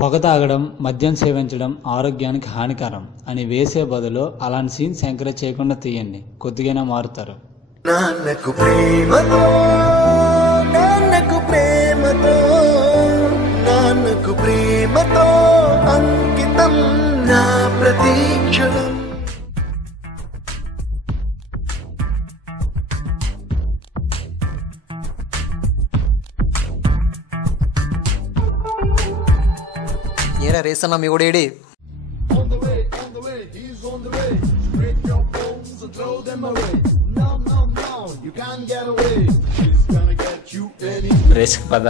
పొగ తాగడం, మద్యం సేవించడం ఆరోగ్యానికి హానికరం అని వేసే బదులు అలాంటి సీన్స్ ఎంకరేజ్ చేయకుండా తీయండి, కొద్దిగానే మారుతారు. నాన్నకు ప్రేమతో నాన్నకు ప్రేమతో నాన్నకు ప్రేమతో అంకితం నా ప్రతీక్షణం. ఏరా రేసన్నా మీ కూడా ఏడి? రేస్కి పద.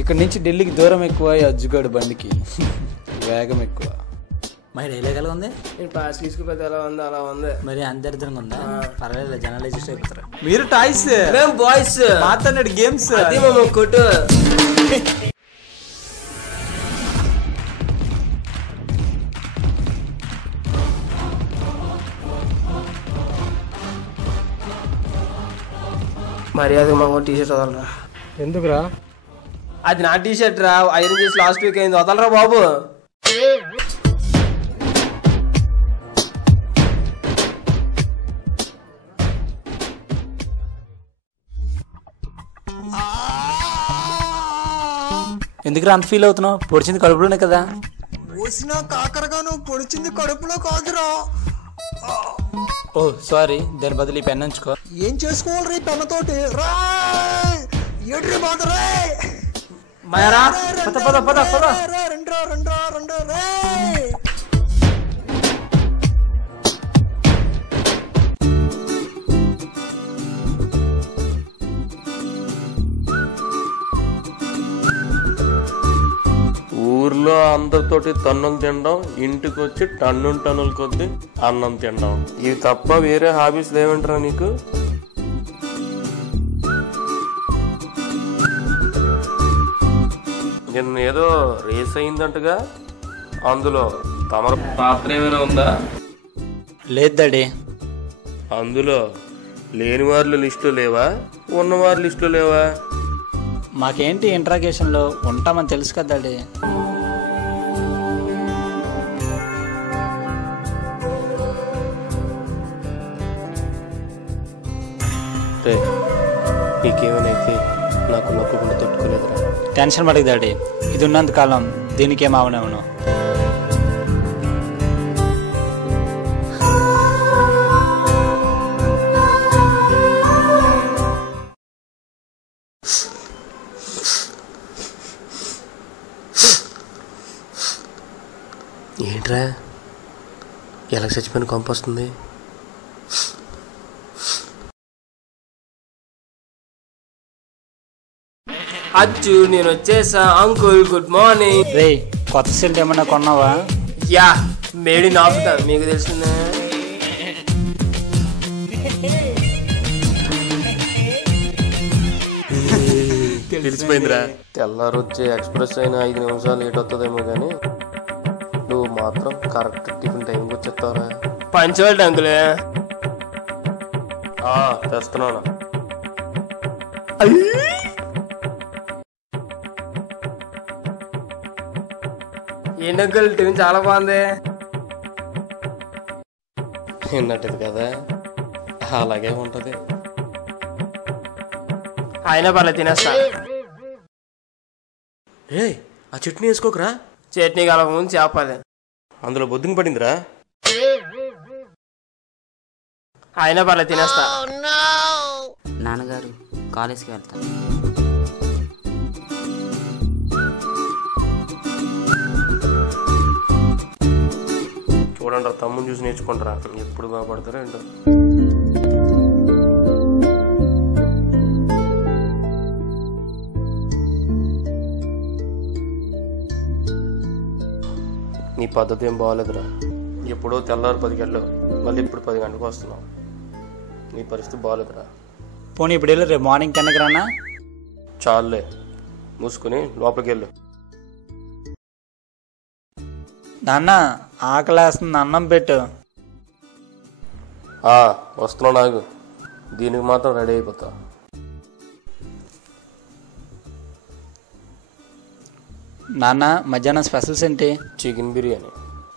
ఇక్కడ నుంచి ఢిల్లీకి దూరం ఎక్కువ, అజ్జుగాడు బండికి వేగం ఎక్కువ. మరి డైలాగ్ ఎలా ఉంది? పాస్ తీసుకుపోతే ఎలా ఉంది అలా ఉంది. మరి అందరిద్రంగా ఉందా? పర్వాలేదు, జనాలు అడ్జస్ట్ అయిపోతారు. మీరు టాయ్స్, మేము బాయ్స్. మాట్లాడు గేమ్స్. అది మేము కొట్టు. మర్యాద మా టీషర్ట్ వదలరా. ఎందుకురా? అది నా టీషర్ట్ రా, ఐరన్ చేసి లాస్ట్ వీక్ అయింది, వదలరా బాబు. ఎందుకురా అంత ఫీల్ అవుతున్నావు? పొడిచింది కడుపులోనే కదా. పోసిన కాకరగా నువ్వు పొడిచింది కడుపులో కాదురా. ఓ సారీ, దాని బదులు ఈ పెన్ ఉంచుకో. ఏం చేసుకోవాలి రీ పెన్నతోటి? రా ఏడ్రి బాధ రే. మాయరా పద పద పద పద. రెండ్రా రెండ్రా రెండ్రా రే. ఊర్లో అందరితోటి తన్నులు తినడం, ఇంటికి వచ్చి టన్నుల కొద్ది అన్నం తినడం, ఇవి తప్ప వేరే హాబీస్ లేవంటారా నీకు? నిన్న ఏదో రేస్ అయిందంటగా, అందులో తమర పాత్ర ఏమైనా ఉందా? లేదు డాడీ. అందులో లేని వారి లిస్టు లేవా, ఉన్నవారి లిస్టు లేవా? మాకేంటి ఇంట్రాగేషన్లో ఉంటామని తెలుసు కదా డాడీ. రే నీకేమైనా నాకు నొక్కకుండా తట్టుకోలేదురా. టెన్షన్ పడకు డాడీ, ఇది ఉన్నంత కాలం దీనికేం అవనవును. ఏంట్రా ఎలా చచ్చిపోయిన కొంప వస్తుంది? అచ్చు నేను వచ్చేసా అంకుల్, గుడ్ మార్నింగ్. రే కొత్త సెల్ ఏమన్నా కొన్నావా? యా మేడ్ ఇన్ ఆఫ్రికా, మీకు తెలుస్తుందా? తెలిసిపోయిందిరా. తెల్లారు వచ్చే ఎక్స్ప్రెస్ అయినా 5 నిమిషాలు లేట్ అవుతుందేమో కానీ నువ్వు మాత్రం కరెక్ట్ టిఫిన్ టైంకి వచ్చేస్తావరా. పంచవాళ్ళు అంకులే. తెస్తున్నాను. ఏంటి అంకుల్ టిఫిన్ చాలా బాగుంది. విన్నట్టది కదా, అలాగే ఉంటది. అయినా పర్లేదు తినేస్తా. రే ఆ చట్నీ వేసుకోకరా, చట్నీ కలప ముందు చేపది. అందులో బొద్దుని పడిందిరా. అయినా పర్లేదు తినేస్తా. నాన్నగారు కాలేజ్కి వెళ్తాను. చూడండి తమ్ముని చూసి నేర్చుకుంటారా, ఎప్పుడు బాగుపడతారో ఏంటో. నీ పద్ధతి ఏం బాగోలేదురా. ఎప్పుడో తెల్లారు 10 గంటలు, మళ్ళీ ఇప్పుడు 10 గంటలకు వస్తున్నావు. నీ పరిస్థితి బాగోలేదురా. పోనీ ఇప్పుడు వెళ్ళు, రేపు మార్నింగ్ 10కి రానా? చాలులే, మూసుకుని లోపలికి వెళ్ళు. నాన్న ఆకలేస్తుంది, అన్నం పెట్టు. వస్తున్నావు నాకు, దీనికి మాత్రం రెడీ అయిపోతా. నాన్న మధ్యాహ్నం స్పెషల్స్ ఏంటి? చికెన్ బిర్యానీ.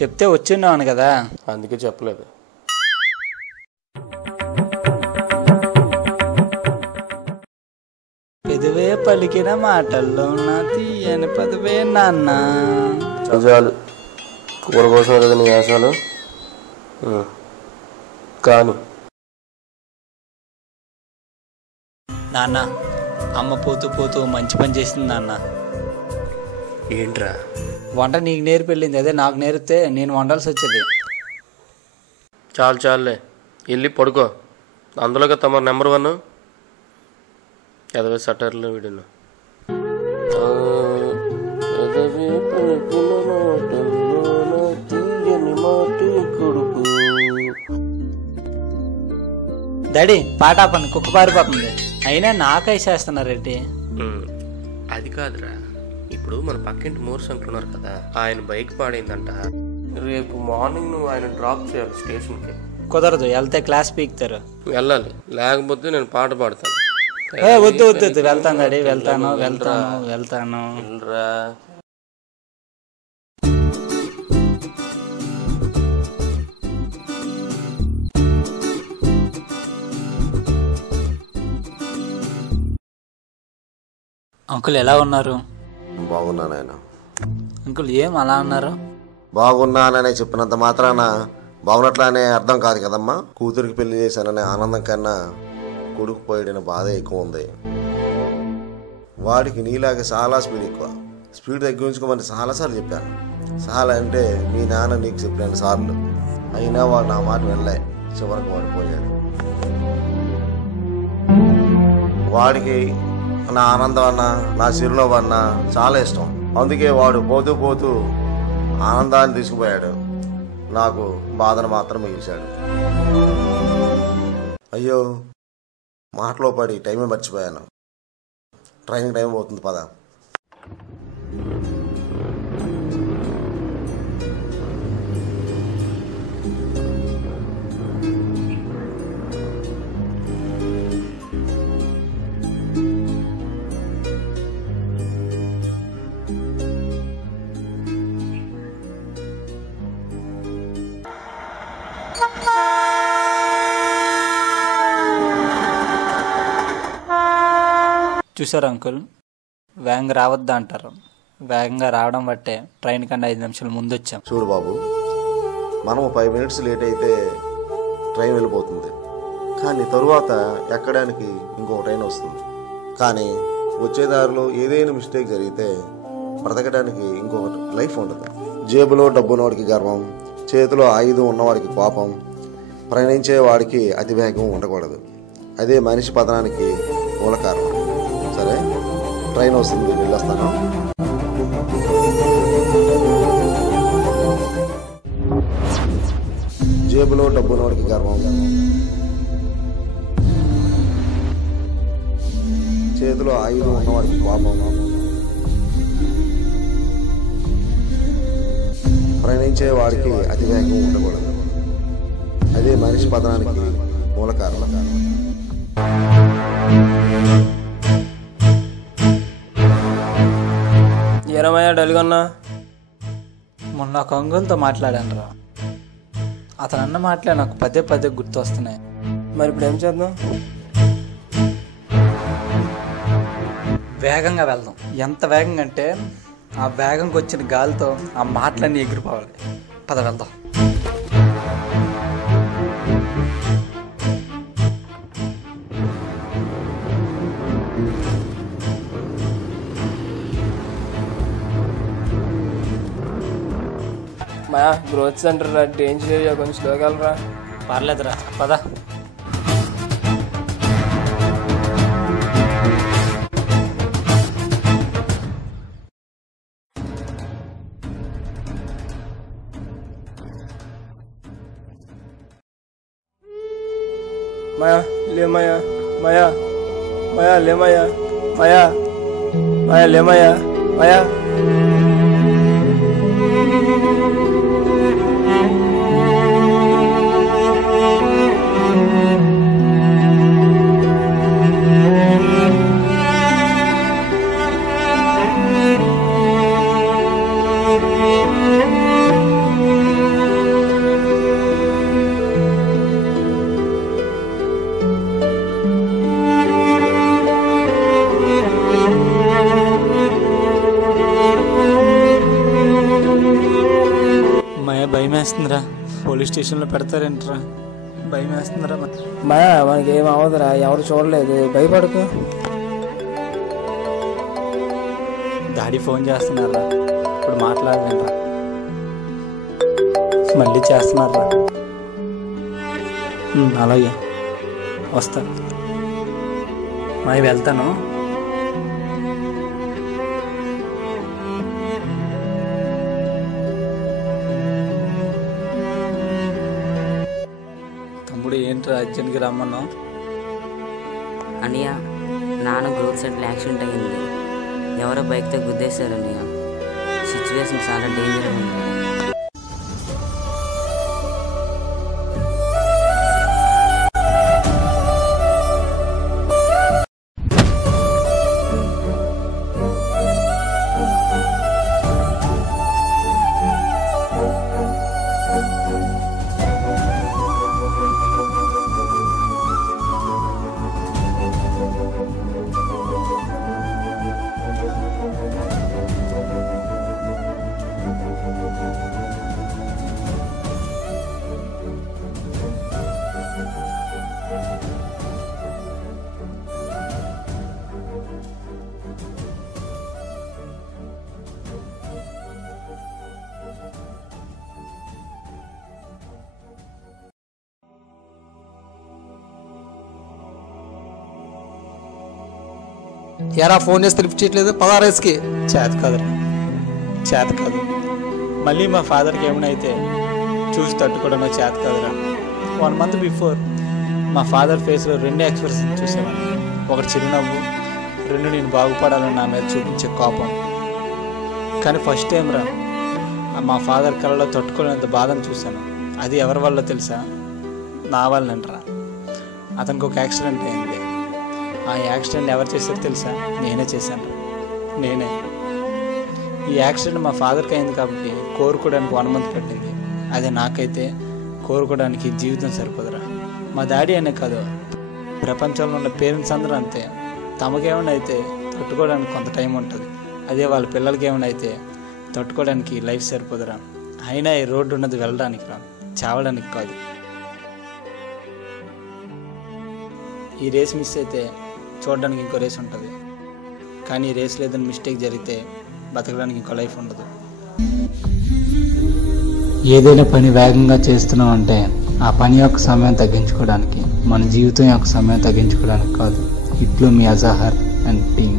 చెప్తే వచ్చిన్నాను కదా. అందుకే చెప్పలేదు. పెదవే పలికిన మాటల్లో నా తీయని పదవే నాన్న. చాలు, కూర కోసం కదా నీ ఆశలు. కానీ నాన్న అమ్మ పోతూ పోతూ మంచి పని చేసింది నాన్న. ఏంట్రా? వంట నీకు నేర్పి వెళ్ళింది, అదే నాకు నేర్పితే నేను వండాల్సి వచ్చేది. చాలులే, వెళ్ళి పడుకో. అందులోగా తమ నెంబర్ 1 ఎదవే సటర్లో వీడిను. డాడీ పాట ఆపండి, కుక్క పారిపోతుంది. అయినా నాకేసేస్తున్నారేంటి? అది కాదురా, ఇప్పుడు మన పక్కింటి మోర్స్ అంటున్నారు కదా, ఆయన బైక్ పాడైందంట. రేపు మార్నింగ్ నువ్వు ఆయన డ్రాప్ చేయాలి స్టేషన్కి. కుదరదు, వెళ్తే క్లాస్ పీకుతారు. వెళ్ళాలి, లేకపోతే నేను పాట పాడతాను. వద్దు వెళ్తాను డాడీ, వెళ్తాను. వెళ్ళరా. అంకుల్ ఎలా ఉన్నారు? బాగున్నానాయన. అంకుల్ ఏం అలా అన్నారు? బాగున్నాననే చెప్పినంత మాత్రాన బాగున్నట్లానే అర్థం కాదు కదమ్మా. కూతురికి పెళ్లి చేశాననే ఆనందం కన్నా కొడుకు పోయిన బాధ ఎక్కువ ఉంది. వాడికి నీలాగే చాలా స్పీడ్ ఎక్కువ. స్పీడ్ తగ్గించుకోమని చాలాసార్లు చెప్పాను. చాలా అంటే మీ నాన్న నీకు చెప్పిన సార్లు. అయినా వాడు నా మాట వెళ్ళే, చివరికి వాడు పోయాడు. వాడికి నా ఆనందం అన్నా, నా చిరునవ్వు అన్నా చాలా ఇష్టం. అందుకే వాడు పోతూ పోతూ ఆనందాన్ని తీసుకుపోయాడు, నాకు బాధను మాత్రం మిగిల్చాడు. అయ్యో, మాటలో పడి టైమే మర్చిపోయాను. ట్రైనింగ్ టైం అవుతుంది, పద. చూసారు అంకుల్, వేగంగా రావద్దా అంటారు. వేగంగా రావడం బట్టే ట్రైన్ కన్నా 5 నిమిషాలు ముందు వచ్చాం. చూడు బాబు, మనం 5 మినిట్స్ లేట్ అయితే ట్రైన్ వెళ్ళిపోతుంది. కానీ తరువాత ఎక్కడానికి ఇంకో ట్రైన్ వస్తుంది. కానీ వచ్చే దారిలో ఏదైనా మిస్టేక్ జరిగితే బ్రతకడానికి ఇంకొక లైఫ్ ఉండదు. జేబులో డబ్బున్నవాడికి గర్వం, చేతిలో ఆయుధం ఉన్నవాడికి కోపం, ప్రయాణించే వాడికి అతివేగం ఉండకూడదు. అదే మనిషి పతనానికి మూల కారణం. సరే, ట్రైన్ వస్తుంది, వెళ్ళొస్తాను. జేబులో డబ్బున్నవాడికి గర్వం, చేతిలో ఆయుధం ఉన్నవాడికి కోపం, ప్రయాణించే వాడికి అతివేగం ఉండకూడదు. అదే మనిషి పతనానికి మూల కారణం. ఏమయ్యా డల్గన్నా? మొన్న ఒక అంగులతో మాట్లాడాను రా. అతను అన్న మాటలే నాకు పదే పదే గుర్తు వస్తున్నాయి. మరి ఇప్పుడు ఏం చేద్దాం? వేగంగా వెళ్దాం. ఎంత వేగంగా అంటే ఆ వేగంకి వచ్చిన గాలితో ఆ మాటలన్నీ ఎగిరిపోవాలి. పద వెళ్దాం. మాయా గ్రోత్ సెంటర్ రా, డేంజర్ ఏరియా, కొంచెం స్లోగా వెళ్ళరా. పర్లేదురా, పద. మాయా లే మాయా, మాయా మాయా లే మాయా, మాయా మాయా లే మాయా, మాయా. భయం వేస్తుందిరా. పోలీస్ స్టేషన్లో పెడతారేంట్రా? భయం వేస్తుందిరా. మాయా మనకి ఏం అవ్వదురా, ఎవరు చూడలేదు, భయపడకు. డాడీ ఫోన్ చేస్తున్నారా? ఇప్పుడు మాట్లాడలేనురా. మళ్ళీ చేస్తున్నారా? అలాగే వస్తా. మరి వెళ్తాను. తమ్ముడు ఏంట్రా అర్జెంట్కి రమ్మన్నావు? అన్నయ్య, నాన్న గ్రోత్ సెంటర్ యాక్సిడెంట్ అయ్యింది. ఎవరో బైక్తో గుద్దేశారు అన్నయ్య. సిచ్యువేషన్ చాలా డేంజర్గా ఉంది. ఎరా ఫోన్ చేస్తే లిఫ్ట్ చేయట్లేదు? 16కి చేత కాదురా, చేత కాదు. మళ్ళీ మా ఫాదర్కి ఏమైనా అయితే చూసి తట్టుకోవడమే చేత కాదురా. 1 month బిఫోర్ మా ఫాదర్ ఫేస్లో 2 ఎక్స్ప్రెషన్ చూసేవాడిని. ఒకటి చిరునవ్వు, 2 నేను బాగుపడాలని నా మీద చూపించే కోపం. కానీ ఫస్ట్ టైం రా మా ఫాదర్ కళ్ళలో తట్టుకోలేనంత బాధను చూశాను. అది ఎవరి వల్ల తెలుసా? నా వల్లంటరా. అతనికి ఒక యాక్సిడెంట్ అయింది. ఆ యాక్సిడెంట్ ఎవరు చేశారో తెలుసా? నేనే చేశాను. నేనే. ఈ యాక్సిడెంట్ మా ఫాదర్కి అయింది కాబట్టి కోరుకోవడానికి 1 month పట్టింది. అదే నాకైతే కోరుకోవడానికి జీవితం సరిపోదురా. మా డాడీ అనే కాదు, ప్రపంచంలో ఉన్న పేరెంట్స్ అందరూ అంతే. తమకేమైనా అయితే తట్టుకోవడానికి కొంత టైం ఉంటుంది. అదే వాళ్ళ పిల్లలకి ఏమైనా అయితే తట్టుకోవడానికి లైఫ్ సరిపోదురా. అయినా ఈ రోడ్డు ఉన్నది వెళ్ళడానికి రా, చావడానికి కాదు. ఈ రేస్ మిస్ అయితే చూడడానికి ఇంకో రేస్ ఉంటుంది. కానీ ఈ రేస్ లేదని మిస్టేక్ జరిగితే బతకడానికి ఇంకో లైఫ్ ఉండదు. ఏదైనా పని వేగంగా చేస్తున్నాం అంటే ఆ పని యొక్క సమయం తగ్గించుకోవడానికి, మన జీవితం యొక్క సమయం తగ్గించుకోవడానికి కాదు. ఇట్లు మీ అజహర్ అండ్ టీమ్.